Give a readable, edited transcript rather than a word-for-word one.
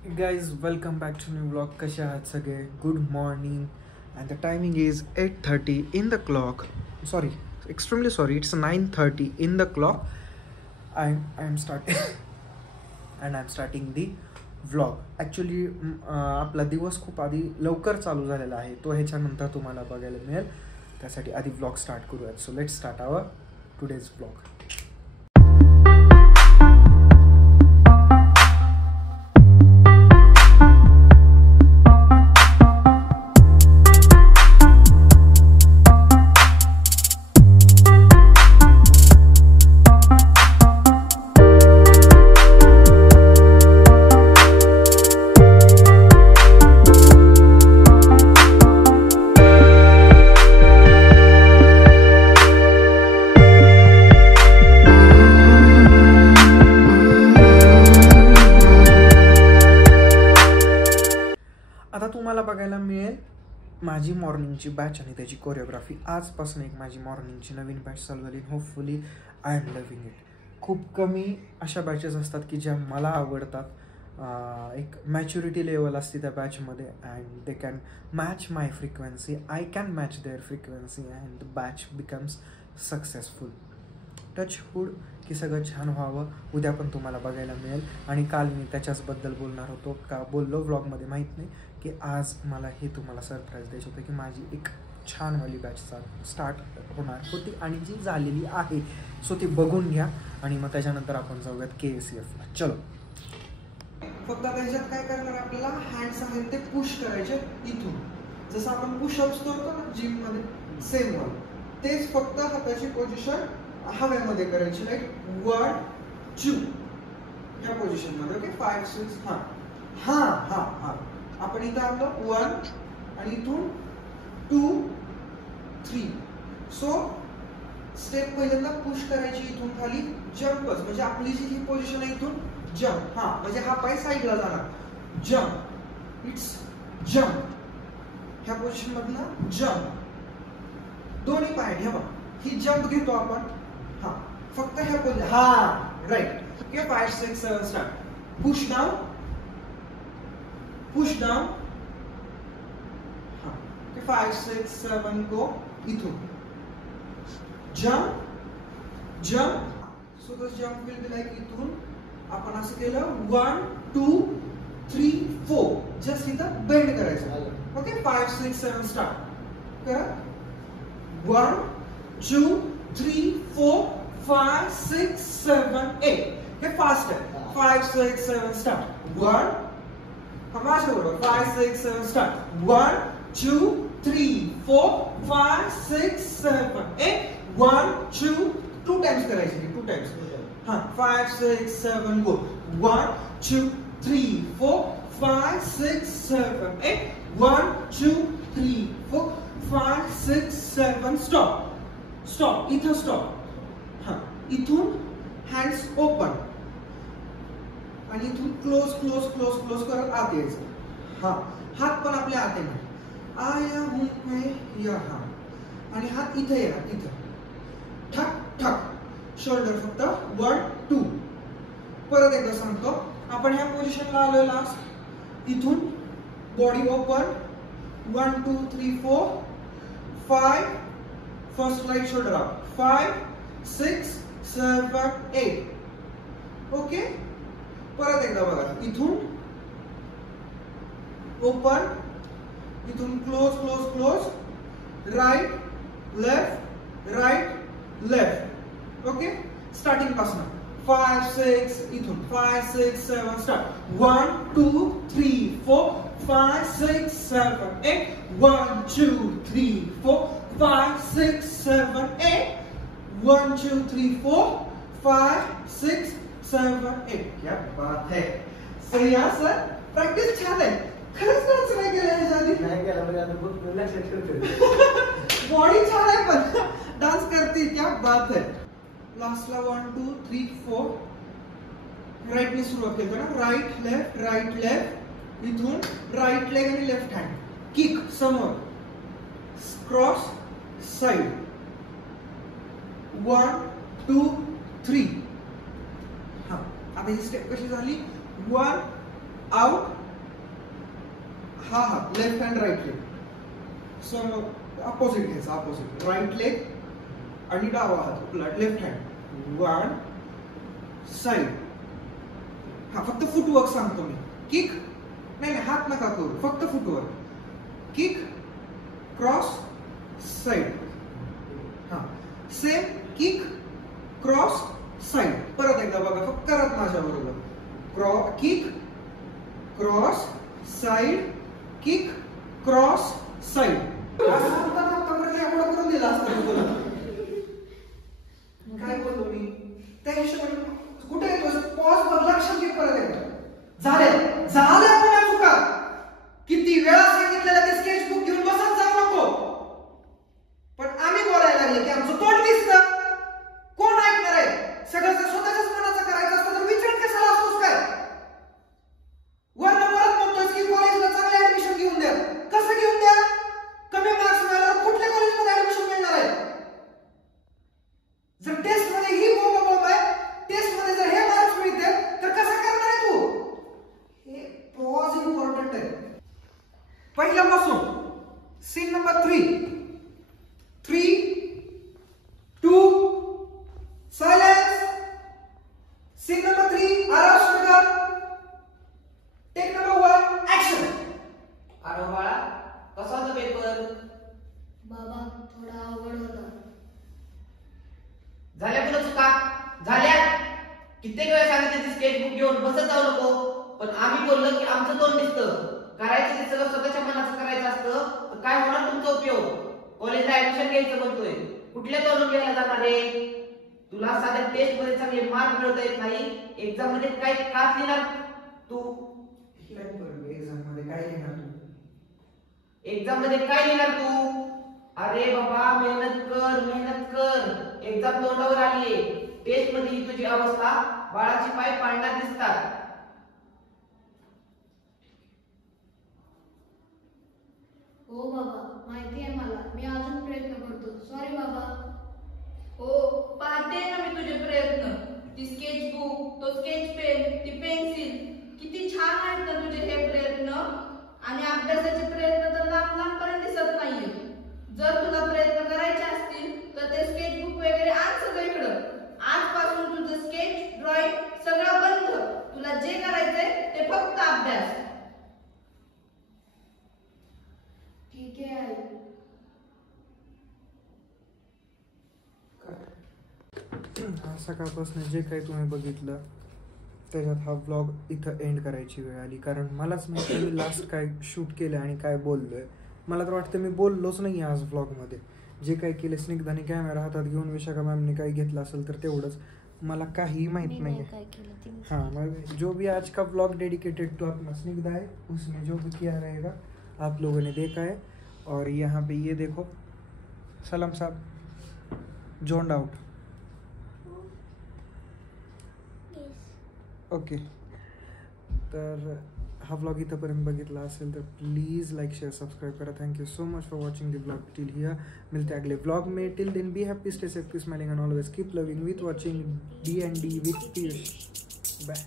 Guys, welcome back to new vlog. कशा आहात सगळे? Good morning and the timing is 8:30 in the clock. Sorry, extremely sorry. It's 9:30 in the clock. I'm starting and I'm starting the vlog. Actually आपला दिवस खूप आधी लवकर चालू झालेला आहे. तो ह्याच्यानंतर तुम्हाला बघायला मिळेल. त्यासाठी आधी vlog स्टार्ट करूयात. So let's start our today's vlog. आता तुम्हाला बघायला मिळेल माझी मॉर्निंगची बॅच आणि त्याची कोरिओग्राफी. आजपासून एक माझी मॉर्निंगची नवीन बॅच चालू झाली. Hopefully I am loving it. खूप कमी अशा बॅचेस असतात की ज्या मला आवडतात. एक मॅच्युरिटी लेवल असते त्या बॅचमध्ये and they can match my frequency. I can match their frequency and the batch becomes successful. Touch wood की सगळं छान व्हावं. उद्या पण तुम्हाला बघायला मिळेल. आणि काल मी त्याच्याचबद्दल बोलणार होतो का बोललो व्लॉगमध्ये माहीत नाही की आज मला हे तुम्हाला सरप्राईज द्यायचं होतं की माझी एक छानवाली बॅच स्टार्ट होणार होती आणि जी झालेली आहे. सो ती बघून घ्या आणि मग त्याच्यानंतर आपण जाऊयात KSCFला. चलो. फक्त त्याच्यात काय करणार आपल्याला हँड्स आहेत ते पुश करायचे इथून. जसं आपण पुशअप्स करतो ना जिममध्ये सेम वन. तेच फक्त हाताची पोझिशन हव्यामध्ये करायची. लाईक 1 2 ह्या पोझिशन मध्ये. ओके 5 6 हा हा हा हा आपण इथं आणलं 1 आणि इथून 2 3. सो स्टेप पहिल्यांदा पुश करायची इथून खाली. जम्पच म्हणजे आपली जी ही पोझिशन आहे इथून जम्प. हा म्हणजे हा पाय साईडला जाणार. जम्प. It's jump. ह्या पोझिशन मधनं जम्प. दोन्ही पाय घ्या. ही जम्प घेतो आपण. हा फक्त ह्या पोझिशन. हा right. Okay 5 6 7 start. Push down. Push down. हा 5 6 7 गो. इथून jump jump. So this jump will be like इथून आपण असं केलं 1 2 3 4. जस्ट इथं बेंड करायचं. ओके 5 6 7 स्टार्ट करा. 1 2 3 4 5 6 7 8. हे फास्ट आहे. 5 6 7 स्टार्ट. 1 माझ्या बरोबर 5 6 7 स्टार्ट. 1 2 3 4 5 6 7 8. 1 2 2 टाइम्स करायचे. 2 टाइम्स. हा 5 6 7 गो. 1 2 3 4 5 6 7 8. 1 2 3 4 5 6 7 स्टॉप. स्टॉप. इथं स्टॉप. हा इथून हँड्स ओपन आणि इथून क्लोज क्लोज क्लोज क्लोज करत आत यायचं. हा हात पण आपल्या आत येणार. आया हूं मैं यहाँ आणि हात इथे येणार. इथं ठक ठक. शोल्डर फक्त 1 2. परत एकदा सांगतो. आपण ह्या पोझिशनला आलोय लास्ट. इथून body open 1 2 3 4 5. First right shoulder up. 5 6 7 8. Okay परत एकदा बघा. इथून ओपन. इथून close close close. Right left right left. Okay starting पासून 5 6 इथून 5 6 7 स्टार्ट. 1 2 3 4 5 6 7 8. 1 2 3 4 5 6 7 8. 1 2 3 4 5 6 7 8. क्या बात है. सही आहे सर. प्रॅक्टिस छान आहे. खरंच डान्स नाही केला याच्या आधी. नाही केला म्हणजे आता खूप लक्षात ठेवतो. बॉडी छान आहे पण डान्स करते. क्या बात है. लास्टला 1 2 3 4 राईट ने सुरुवात केली ना. Right left. इथून राईट लेग आणि लेफ्ट हँड किक समोर. Cross side. 1 2 3. हा आता ही स्टेप कशी झाली. 1 आउट हा हात left hand right leg. So opposite घ्यायचा, अपोजिट राईट लेग आणि डावा हात उलट लेफ्ट हँड. 1 साइड. हा फक्त फुटवर्क सांगतो मी. किक नाही नाही हात नका करू, फक्त फुटवर्क. Kick cross side. हा सेम किक क्रॉस साइड. परत एकदा बघा, फक्त करत माझ्या बरोबर. Kick cross side, kick cross side. एवढं करून दिलं असतं तुला. काय बोलतो मी त्या हिशोबाने. कुठे येतो पॉज बघ, लक्षात घे. परत एकदा झालं पण चुका. किती वेळा सांगितलेलं ते स्केचबुक घेऊन बसत जाऊ नको. पण आम्ही बोलायला लागले की आमचं तोंड दिसतं. कोण ऐकणार आहे? सगळं जर स्वतःच्याच मनाचं करायचं असतं तर विचार कशाला असतोस काय? वरनं परत म्हणतोस की कॉलेजला चांगले ऍडमिशन घेऊन द्या. कसं घेऊन द्या? कमी मार्क्स मिळाल्यावर कुठल्या कॉलेजमध्ये ऍडमिशन मिळणार आहे? जर टेस्ट मध्ये ही बोंब आहे, टेस्ट मध्ये जर हे मार्क्स मिळते तर कसं करणार आहे तू? हे पॉज इम्पॉर्टंट आहे. पहिल्यापासून scene number 3 2 silence. Scene number 3 आराम स्पीकर. Take number 1 action. अरे बाळा, कसा होता पेपर? बाबा थोडा अवघड होता. झाल्या तुला चुका? झाल्या? कित्येक वेळा सांगितलं स्केचबुक घेऊन बसत जाऊ नको. पण आम्ही बोललो की आमचं तोंड दिसतं. करायचं ते सगळं स्वतःच्या मनाचं करायचं असतं तर काय होणार तुमचा उपयोग? कॉलेजला ऍडमिशन घ्यायचं म्हणतोय, कुठल्या तोंडून घ्यायला जाणार आहे? तुला साध्या टेस्ट मध्ये चांगले मार्क मिळवता येत नाही, एक्झाम मध्ये काय का लिहिणार तू? एक्झाम मध्ये काय लिहिणार तू? एक्झाम मध्ये काय लिहिणार तू? अरे बाबा मेहनत कर, मेहनत कर. एक्झाम तोंडावर आलीये. टेस्ट मध्ये ही तुझी अवस्था, बाळाची पाय पाळण्यात दिसतात. हो बाबा, माहिती आहे मला. मी अजून प्रयत्न करतो. सॉरी बाबा. हो, पाहते ना मी तुझे प्रयत्न. ती स्केचबुक, तो स्केच पेन, ती पेन्सिल, किती छान आहेत ना तुझे हे प्रयत्न. आणि अभ्यासाचे प्रयत्न तर लांब लांबपर्यंत दिसत नाहीये. जर तुला प्रयत्न करायचे असतील तर ते स्केचबुक वगैरे आण सगळीकडं. आजपासून तुझं स्केच, ड्रॉइंग सगळं बंद. तुला जे करायचंय ते फक्त अभ्यास. ठीक आहे आई. हा सकाळपासून जे काही तुम्ही बघितलं त्याच्यात हा व्लॉग इथं एंड करायची वेळ आली. कारण मलाच माहिती मी लास्ट काय शूट केलं आणि काय बोललोय. मला तर वाटतं मी बोललोच नाही आज व्लॉगमध्ये. जे काही केलं स्निग्धाने कॅमेरा हातात घेऊन, विशाखा मॅमने काही घेतलं असेल तर तेवढंच. मला काही माहित नहीं है. हाँ, मैं जो भी आज का व्लॉग डेडिकेटेड टू अपना स्निग्धा है, उसमें जो भी किया रहेगा आप लोगों ने देखा है. और यहाँ पे ये देखो सलाम साहब जोन्ड आउट. ओके, तर हा व्लॉग इथंपर्यंत बघितला असेल तर प्लीज़ लाइक शेयर सब्सक्राइब करा. Thank you so much for watching the vlog till here. मिलते हैं अगले व्लॉग में. Till then be happy, stay safe, keep smiling and always keep loving with watching D&D with Piyush. Bye.